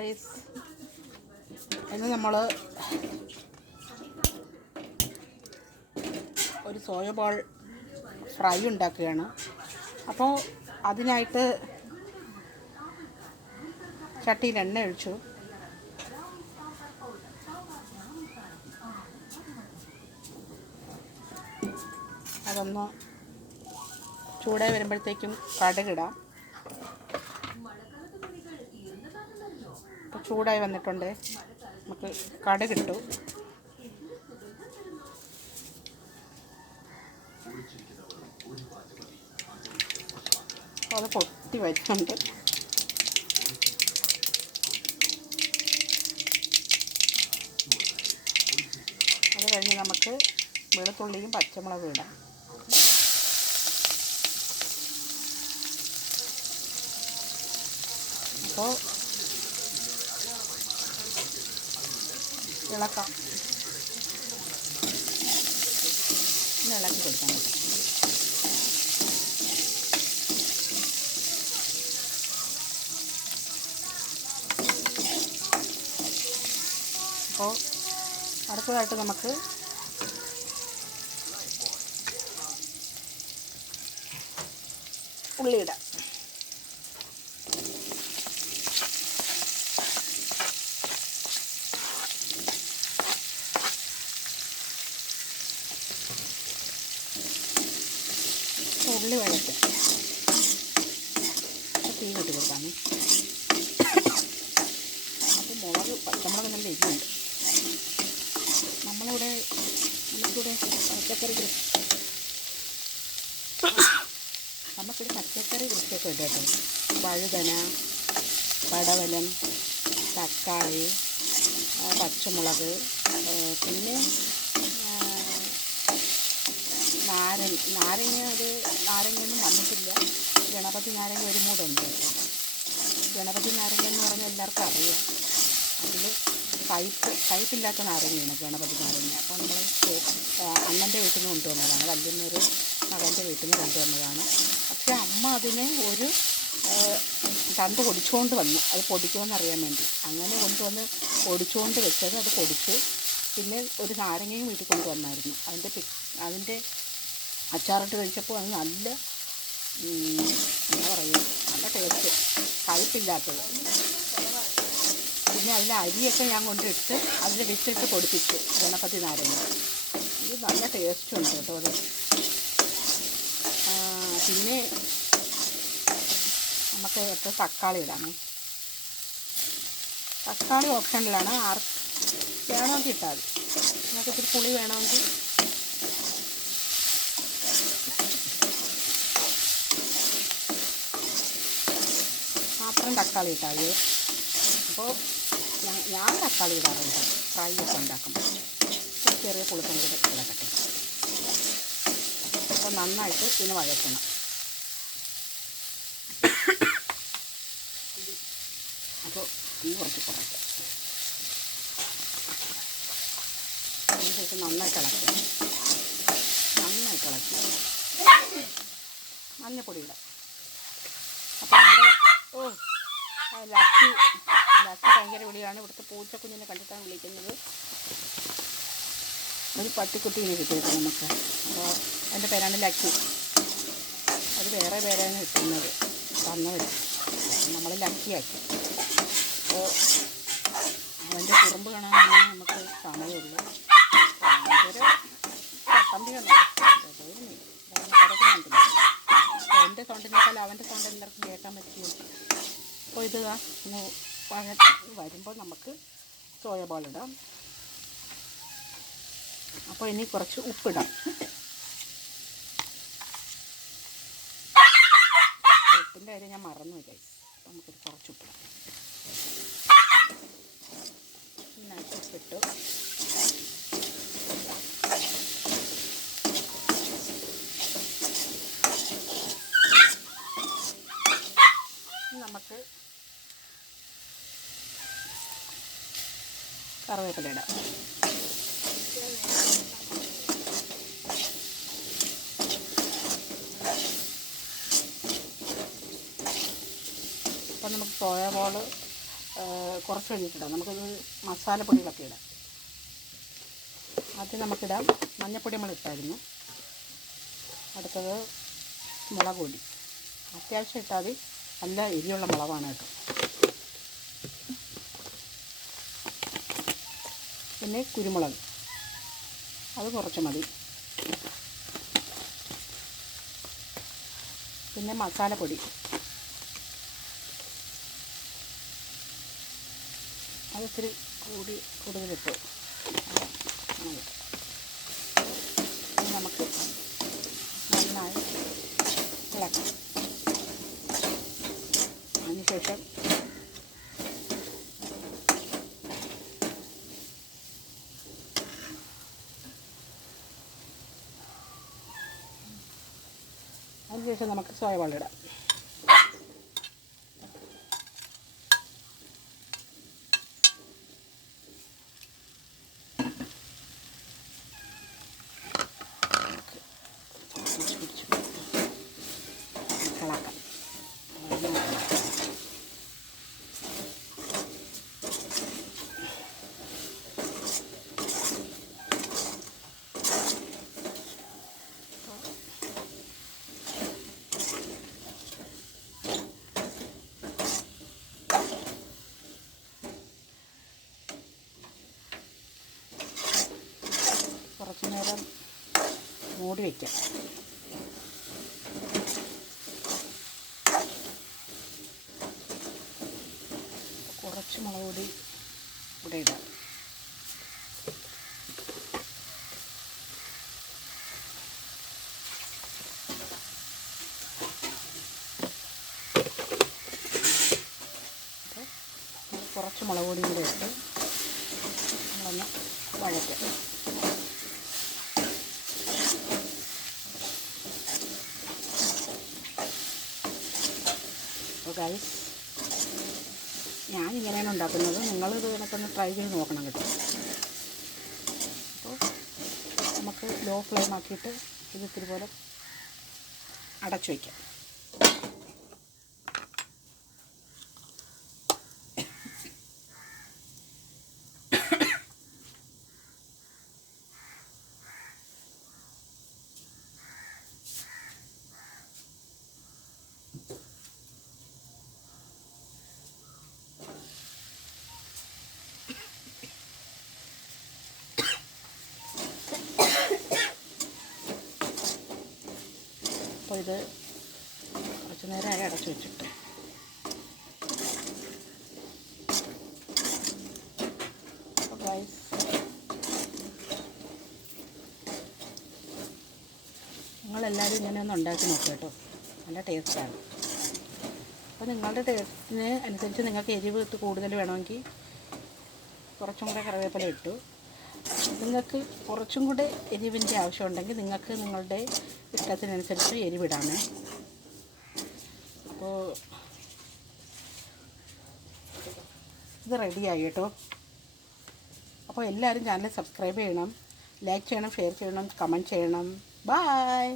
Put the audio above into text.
Guys, ഇന്ന് നമ്മൾ ഒരു സോയ ബോൾ ഫ്രൈ ഉണ്ടാക്കുകയാണ്. അപ്പോൾ അതിനായിട്ട് ചട്ടിയിൽ എണ്ണ ഒഴിച്ചു. അതൊന്ന് ചൂടായി വരുമ്പോഴത്തേക്കും കടുകിടാം. ഇപ്പോൾ ചൂടായി വന്നിട്ടുണ്ട്. നമുക്ക് കടുകിട്ടു. അത് പൊട്ടി വരുന്നുണ്ട്. അത് കഴിഞ്ഞ് നമുക്ക് വെളുത്തുള്ളിയും പച്ചമുളകും ഇടാം. അപ്പോൾ ഇളക്കാം. ഇളക്കി കൊടുക്കാൻ പറ്റും. അപ്പോൾ അടുത്തതായിട്ട് നമുക്ക് ഉള്ളിയിടാം. ഉള്ളി വഴറ്റും. തീ കെട്ടി കൊടുക്കാമേ. അപ്പോൾ മുളക് പച്ചമുളക് നല്ല എരിയുണ്ട്. നമുക്കിവിടെ പച്ചക്കറി കൃഷിയൊക്കെ ഉണ്ട് കേട്ടോ. വഴുതന, പടവലം, തക്കാളി, പച്ചമുളക്, പിന്നെ നാരങ്ങയൊന്നും വന്നിട്ടില്ല. ഗണപതി നാരങ്ങ ഒരു മൂടുണ്ട്. ഗണപതി നാരങ്ങ എന്ന് പറഞ്ഞാൽ എല്ലാവർക്കും അറിയാം. അതിൽ കയ്പില്ലാത്ത നാരങ്ങയാണ് ഗണപതി നാരങ്ങ. അപ്പോൾ നമ്മൾ അണ്ണൻ്റെ വീട്ടിൽ നിന്ന് കൊണ്ടുവന്നതാണ്. വല്യമ്മയൊരു മകൻ്റെ വീട്ടിൽ നിന്ന് കൊണ്ടുവന്നതാണ്. പക്ഷേ അമ്മ അതിനെ ഒരു തണ്ട് പൊടിച്ചുകൊണ്ട് വന്നു. അത് പൊടിക്കുമെന്ന് അറിയാൻ വേണ്ടി അങ്ങനെ കൊണ്ടുവന്ന് പൊടിച്ചുകൊണ്ട് വെച്ചത്. അത് പൊടിച്ചു. പിന്നെ ഒരു നാരങ്ങയും വീട്ടിൽ കൊണ്ടുവന്നായിരുന്നു. അതിൻ്റെ അച്ചാറിട്ട് കഴിച്ചപ്പോൾ അത് നല്ല എന്താ പറയുക, നല്ല ടേസ്റ്റ്, കയ്പില്ലാത്തത്. പിന്നെ അതിൽ അരിയൊക്കെ ഞാൻ കൊണ്ടിട്ട് അതിൽ വിത്തിട്ട് പൊടിപ്പിച്ചു ഗണപതി നാരങ്ങ. ഇത് നല്ല ടേസ്റ്റ് ഉണ്ട് കേട്ടോ അത്. പിന്നെ നമുക്ക് ഇപ്പോൾ തക്കാളി ഇടാമേ. തക്കാളി ഓപ്ഷനിലാണ്. വേണമെങ്കിൽ ഇട്ടാൽ മതി. നിങ്ങൾക്ക് ഇത്തിരി പുളി വേണമെങ്കിൽ മാത്രം തക്കാളി ഇട്ടാൽ മതി. അപ്പോൾ ഞാൻ തക്കാളി ഇടാറുണ്ട് ഫ്രൈ ഒക്കെ ഉണ്ടാക്കുമ്പോൾ. ചെറിയ പുളിപ്പം കൂടെ ഇളക്കട്ടെ. അപ്പോൾ നന്നായിട്ട് ഇതിന് വഴറ്റണം. അപ്പോൾ തീ കുറച്ച് കുറയ്ക്കാം. അതിനുശേഷം നന്നായിട്ട് ഇളക്കുക. മഞ്ഞപ്പൊടി ഇടാം. അപ്പോൾ നമ്മുടെ ലക്കി ഭയങ്കര വിളിയാണ്. ഇവിടുത്തെ പൂച്ചക്കുഞ്ഞിനെ കണ്ടിട്ടാണ് വിളിക്കുന്നത്. ഒരു പട്ടിക്കുട്ടീനെ കിട്ടിയിട്ട് നമുക്ക്. അപ്പോൾ എൻ്റെ പേരാണ് ലക്കി. അത് വേറെ പേരാണ് കിട്ടുന്നത് തന്നവർ. നമ്മൾ ലക്കിയാക്കി. അപ്പോൾ അവൻ്റെ കുറുമ്പ് കാണാൻ തന്നെ നമുക്ക് സമയമുള്ളൂ. ഭയങ്കര പട്ടമ്പിയാണ്. കിടക്കുന്നുണ്ടല്ലോ. എൻ്റെ സൗണ്ടിനേക്കാൾ അവൻ്റെ സൗണ്ട് എല്ലാവർക്കും കേൾക്കാൻ പറ്റുമോ? അപ്പോൾ ഇത് ഒന്ന് വരുമ്പോൾ നമുക്ക് സോയ ബോൾ ഇടാം. അപ്പോൾ ഇനി കുറച്ച് ഉപ്പിടാം. ഉപ്പിൻ്റെ കാര്യം ഞാൻ മറന്നുപോയി. അപ്പോൾ നമുക്കൊരു കുറച്ച് ഉപ്പിടാം. ഉപ്പിട്ടു. നമുക്ക് കറിവേപ്പില ഇടാം. അപ്പോൾ നമുക്ക് സോയ ബോൾ കുറച്ച് കഴിഞ്ഞിട്ടിടാം. നമുക്കത് മസാലപ്പൊടികളൊക്കെ ഇടാം. ആദ്യം നമുക്കിടാം മഞ്ഞൾപ്പൊടി നമ്മൾ ഇട്ടായിരുന്നു. അടുത്തത് മുളക് പൊടി അത്യാവശ്യം ഇട്ടാൽ മതി, നല്ല എരിയുള്ള മുളകാണ് കേട്ടോ. പിന്നെ കുരുമുളക് അത് കുറച്ച് മതി. പിന്നെ മസാലപ്പൊടി അത് ഇത്തിരി കൂടുതലിട്ടു. നമുക്ക് നന്നായി ഇളക്കാം. അതിനുശേഷം നമുക്ക് സോയ വെള്ളം ഇടാം. ഇളക്കാം. കുറച്ച് നേരം മൂടി വയ്ക്കാം. കുറച്ച് മുളക് പൊടി ഇവിടെ ഇടാം. കുറച്ച് മുളക് പൊടിയും കൂടെ ഇട്ട് നമ്മളൊന്ന് വഴറ്റാം. അപ്പോൾ ഗൈസ്, ഞാനിങ്ങനെയാണ് ഉണ്ടാക്കുന്നത്. നിങ്ങളിത് കണക്കൊന്ന് ട്രൈ ചെയ്ത് നോക്കണം കേട്ടോ. അപ്പോൾ നമുക്ക് ലോ ഫ്ലെയിം ആക്കിയിട്ട് ഇത് ഇത്തിരി പോലെ അടച്ചു വയ്ക്കാം. അപ്പോൾ ഇത് കുറച്ച് നേരമായി അടച്ചു വെച്ചിട്ട്. അപ്പോൾ ഗൈസ്, നിങ്ങളെല്ലാവരും ഇങ്ങനെ ഒന്ന് ഉണ്ടാക്കി നോക്കുക കേട്ടോ. നല്ല ടേസ്റ്റാണ്. അപ്പോൾ നിങ്ങളുടെ ടേസ്റ്റിന് അനുസരിച്ച് നിങ്ങൾക്ക് എരിവ് കൂടുതൽ വേണമെങ്കിൽ കുറച്ചും കൂടെ കറിവേപ്പില ഇട്ടു. നിങ്ങൾക്ക് കുറച്ചും കൂടെ എരിവിൻ്റെ ആവശ്യമുണ്ടെങ്കിൽ നിങ്ങൾക്ക് നിങ്ങളുടെ ഇഷ്ടത്തിനനുസരിച്ച് എരിവിടാമേ. അപ്പോൾ ഇത് റെഡിയായി കേട്ടോ. അപ്പോൾ എല്ലാവരും ചാനൽ സബ്സ്ക്രൈബ് ചെയ്യണം, ലൈക്ക് ചെയ്യണം, ഷെയർ ചെയ്യണം, കമൻറ്റ് ചെയ്യണം. ബൈ.